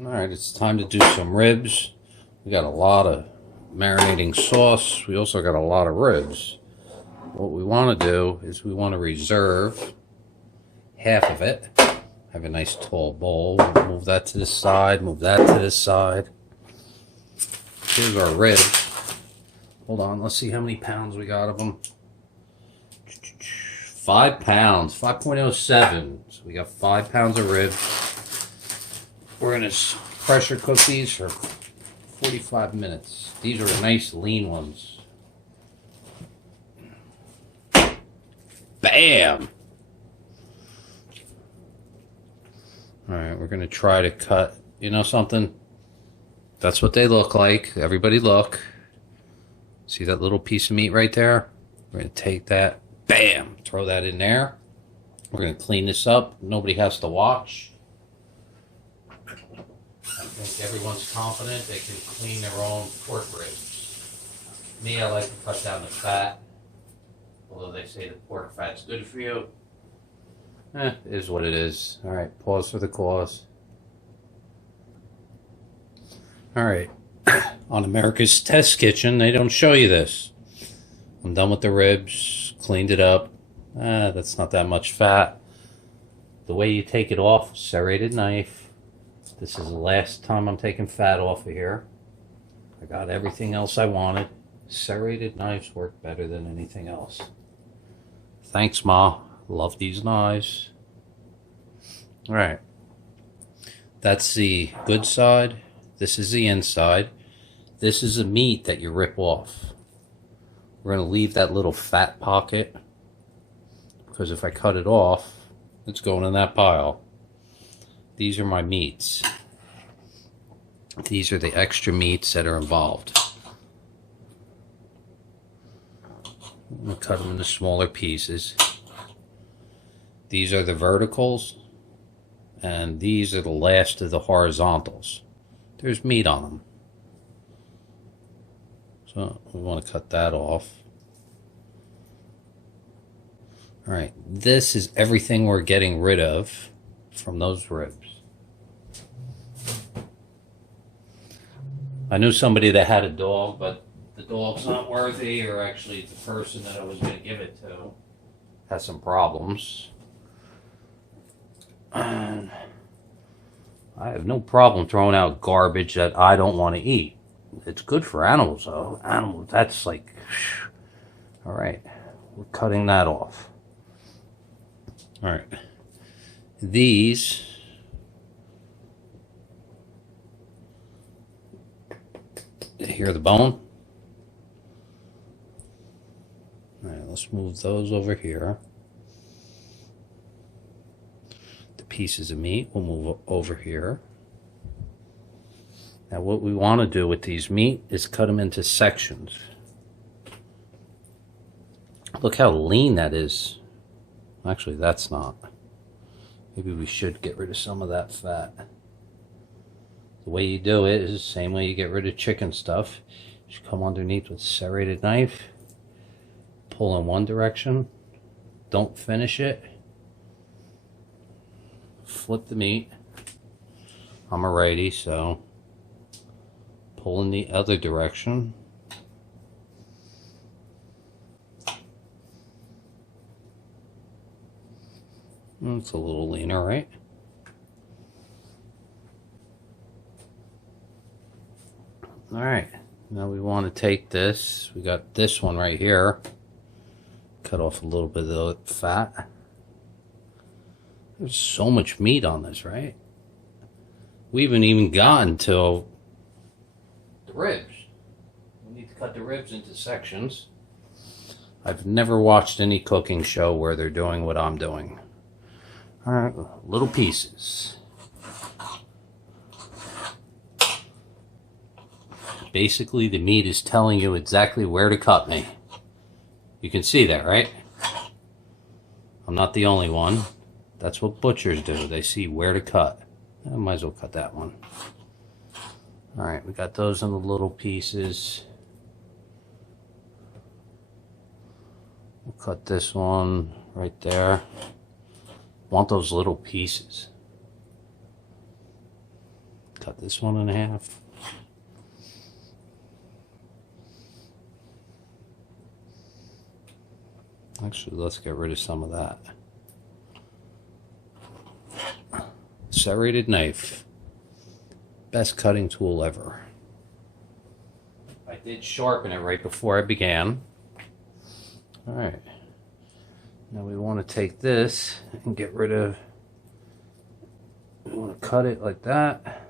Alright, it's time to do some ribs. We got a lot of marinating sauce. We also got a lot of ribs. What we want to do is we want to reserve half of it. Have a nice tall bowl. Move that to the side, move that to the side. Here's our ribs. Hold on, let's see how many pounds we got of them. 5 pounds, 5.07. So we got 5 pounds of ribs. We're gonna pressure cook these for 45 minutes. These are nice lean ones. Bam! Alright, we're gonna try to cut, you know something? That's what they look like. Everybody look. See that little piece of meat right there? We're gonna take that, bam, throw that in there. We're gonna clean this up. Nobody has to watch. I think everyone's confident they can clean their own pork ribs. Me, I like to cut down the fat. Although they say the pork fat's good for you. It is what it is. Alright, pause for the cause. Alright, on America's Test Kitchen, they don't show you this. I'm done with the ribs, cleaned it up. That's not that much fat. The way you take it off, serrated knife. This is the last time I'm taking fat off of here. I got everything else I wanted. Serrated knives work better than anything else. Thanks, Ma. Love these knives. Alright. That's the good side. This is the inside. This is the meat that you rip off. We're going to leave that little fat pocket, because if I cut it off, it's going in that pile. These are my meats. These are the extra meats that are involved. I'm going to cut them into smaller pieces. These are the verticals, and these are the last of the horizontals. There's meat on them. So we want to cut that off. Alright, this is everything we're getting rid of from those ribs. I knew somebody that had a dog, but the dog's not worthy, or actually the person that I was going to give it to has some problems. And I have no problem throwing out garbage that I don't want to eat. It's good for animals, though. Animals, that's like... Alright, we're cutting that off. Alright. These... Hear the bone? Alright, let's move those over here. The pieces of meat will move over here. Now what we want to do with these meat is cut them into sections. Look how lean that is. Actually, that's not. Maybe we should get rid of some of that fat. The way you do it is the same way you get rid of chicken stuff. You come underneath with a serrated knife, pull in one direction, don't finish it, flip the meat. I'm a righty, so pull in the other direction. It's a little leaner, right? Alright, now we want to take this. We got this one right here. Cut off a little bit of the fat. There's so much meat on this, right? We haven't even gotten to the ribs. We need to cut the ribs into sections. I've never watched any cooking show where they're doing what I'm doing. Alright, little pieces. Basically, the meat is telling you exactly where to cut me. You can see that, right? I'm not the only one. That's what butchers do. They see where to cut. I might as well cut that one. Alright, we got those in the little pieces. We'll cut this one right there. Want those little pieces. Cut cut this one in half. Actually, let's get rid of some of that. Serrated knife. Best cutting tool ever. I did sharpen it right before I began. Alright. Now we want to take this and get rid of... We want to cut it like that.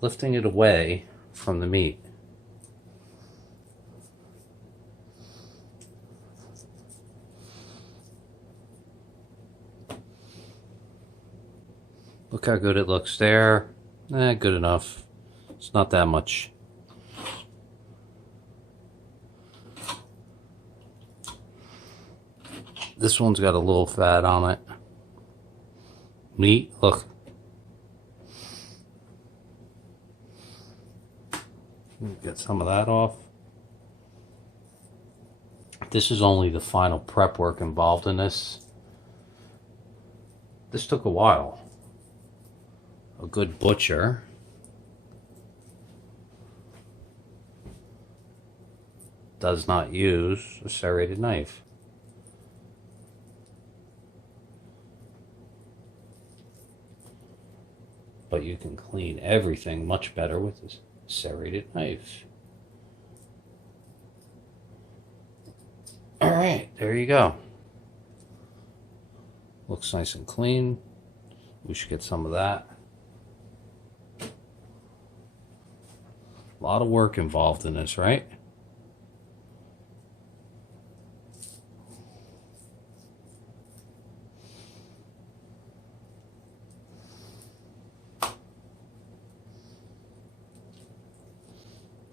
Lifting it away from the meat. Look how good it looks there. Good enough. It's not that much. This one's got a little fat on it. Meat, look. Get some of that off. This is only the final prep work involved in this. This took a while. A good butcher does not use a serrated knife. But you can clean everything much better with a serrated knife. Alright, there you go. Looks nice and clean. We should get some of that. A lot of work involved in this, right?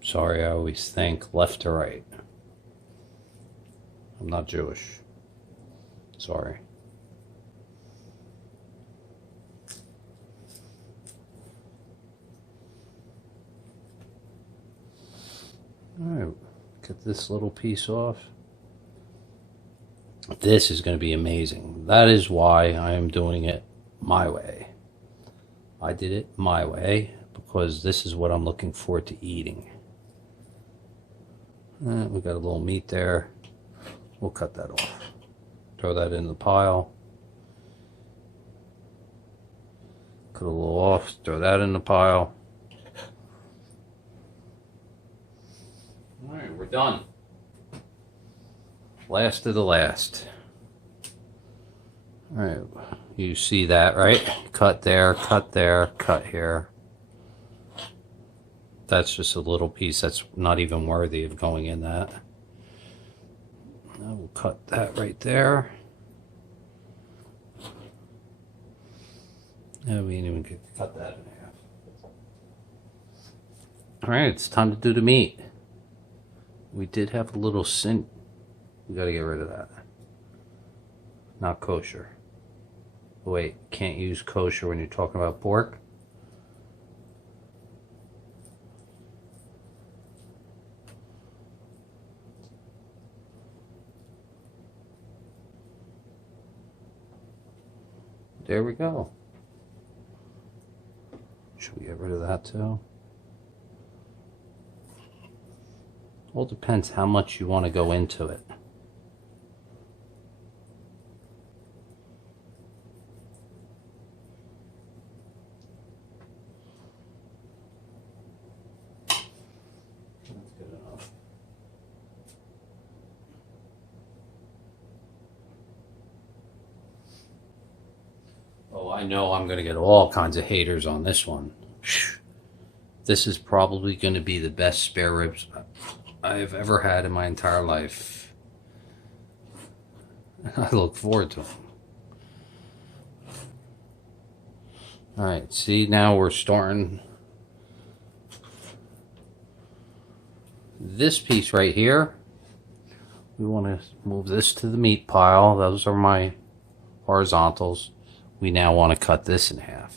Sorry, I always think left to right. I'm not Jewish. Sorry. Alright, get this little piece off. This is going to be amazing. That is why I am doing it my way. I did it my way because this is what I'm looking forward to eating. We got a little meat there. We'll cut that off. Throw that in the pile. Cut a little off. Throw that in the pile. Alright, we're done. Last of the last. Alright, you see that, right? Cut there, cut there, cut here. That's just a little piece that's not even worthy of going in that. Now we'll cut that right there. No, we didn't even get to cut that in half. Alright, it's time to do the meat. We did have a little sin. We gotta get rid of that. Not kosher. Wait, can't use kosher when you're talking about pork? There we go. Should we get rid of that too? All depends how much you want to go into it. That's good enough. Oh, I know I'm going to get all kinds of haters on this one. This is probably going to be the best spare ribs I've ever had in my entire life. I look forward to them. Alright, see, now we're starting. This piece right here, we want to move this to the meat pile. Those are my horizontals. We now want to cut this in half.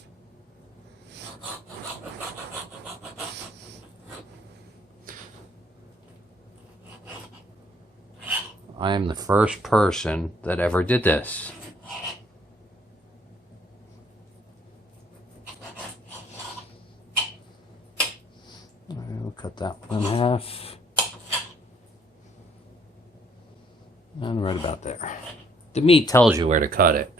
I am the first person that ever did this. I'll cut that one in half. And right about there. The meat tells you where to cut it.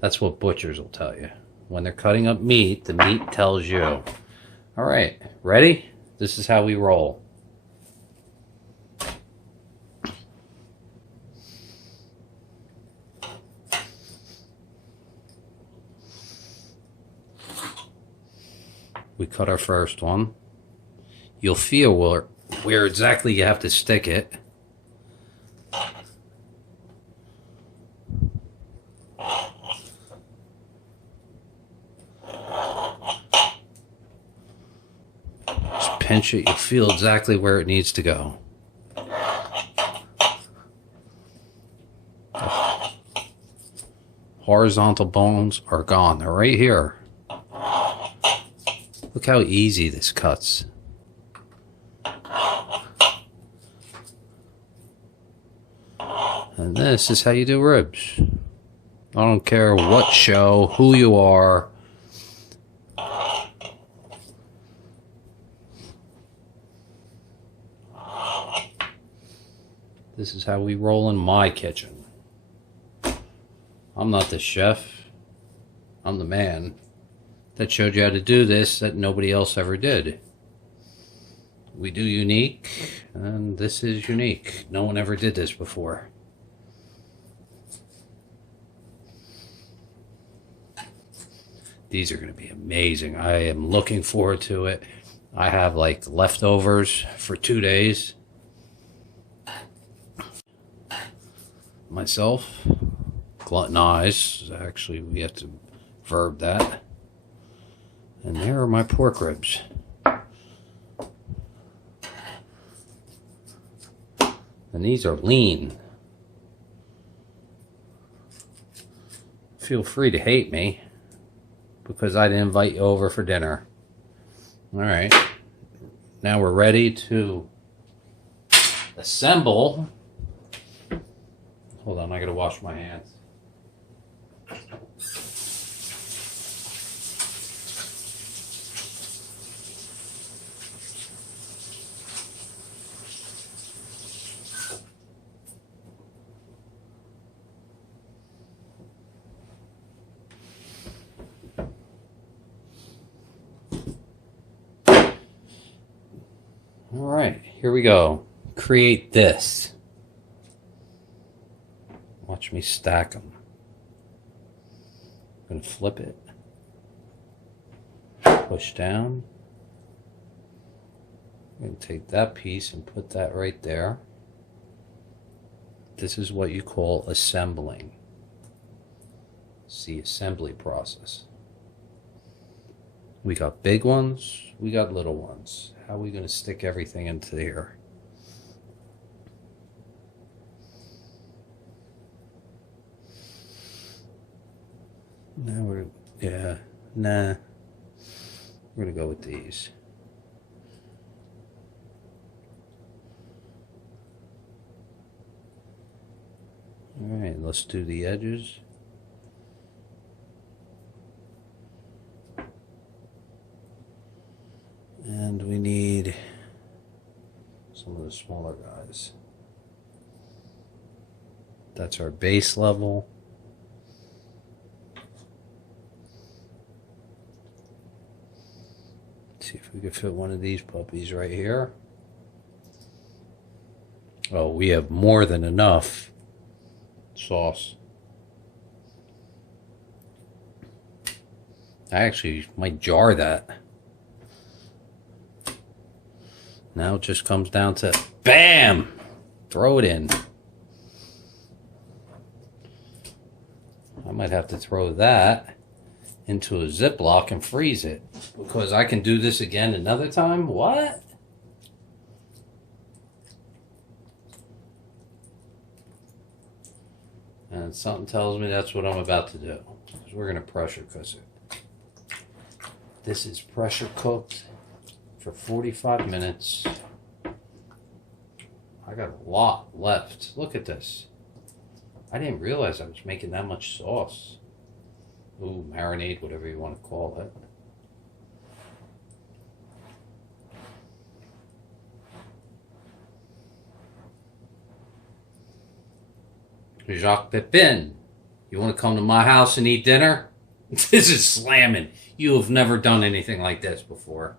That's what butchers will tell you. When they're cutting up meat, the meat tells you. All right, ready? This is how we roll. We cut our first one. You'll feel where exactly you have to stick it. Just pinch it. You'll feel exactly where it needs to go. Horizontal bones are gone. They're right here. Look how easy this cuts. And this is how you do ribs. I don't care what show, who you are. This is how we roll in my kitchen. I'm not the chef. I'm the man that showed you how to do this that nobody else ever did. We do unique, and this is unique. No one ever did this before. These are going to be amazing. I am looking forward to it. I have like leftovers for 2 days. Myself, gluttonize. Actually, we have to verb that. And there are my pork ribs. And these are lean. Feel free to hate me because I didn't invite you over for dinner. All right. Now we're ready to assemble. Hold on, I gotta wash my hands. All right, here we go. Create this. Watch me stack them. I'm going to flip it. Push down. I'm going to take that piece and put that right there. This is what you call assembling. It's the assembly process. We got big ones, we got little ones. How are we going to stick everything into here? Now we're going to go with these. All right, let's do the edges. And we need some of the smaller guys. That's our base level. See if we can fit one of these puppies right here. Oh, we have more than enough sauce. I actually might jar that. Now it just comes down to BAM! Throw it in. I might have to throw that into a Ziploc and freeze it because I can do this again another time. What? And something tells me that's what I'm about to do. Because we're going to pressure cook it. This is pressure cooked for 45 minutes. I got a lot left. Look at this. I didn't realize I was making that much sauce. Ooh, marinade, whatever you want to call it. Jacques Pepin, you want to come to my house and eat dinner? This is slamming. You have never done anything like this before.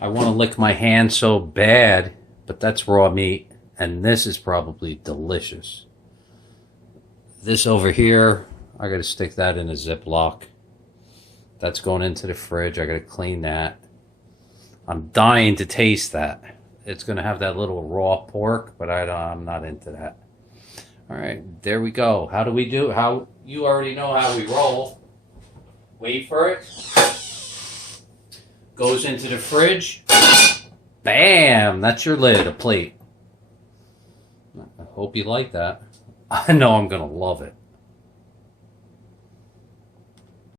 I want to lick my hand so bad, but that's raw meat, and this is probably delicious. This over here, I got to stick that in a Ziploc. That's going into the fridge. I got to clean that. I'm dying to taste that. It's going to have that little raw pork, but I'm not into that. All right, there we go. How do we do? How you already know how we roll. Wait for it. Goes into the fridge. Bam! That's your lid, a plate. I hope you like that. I know I'm going to love it.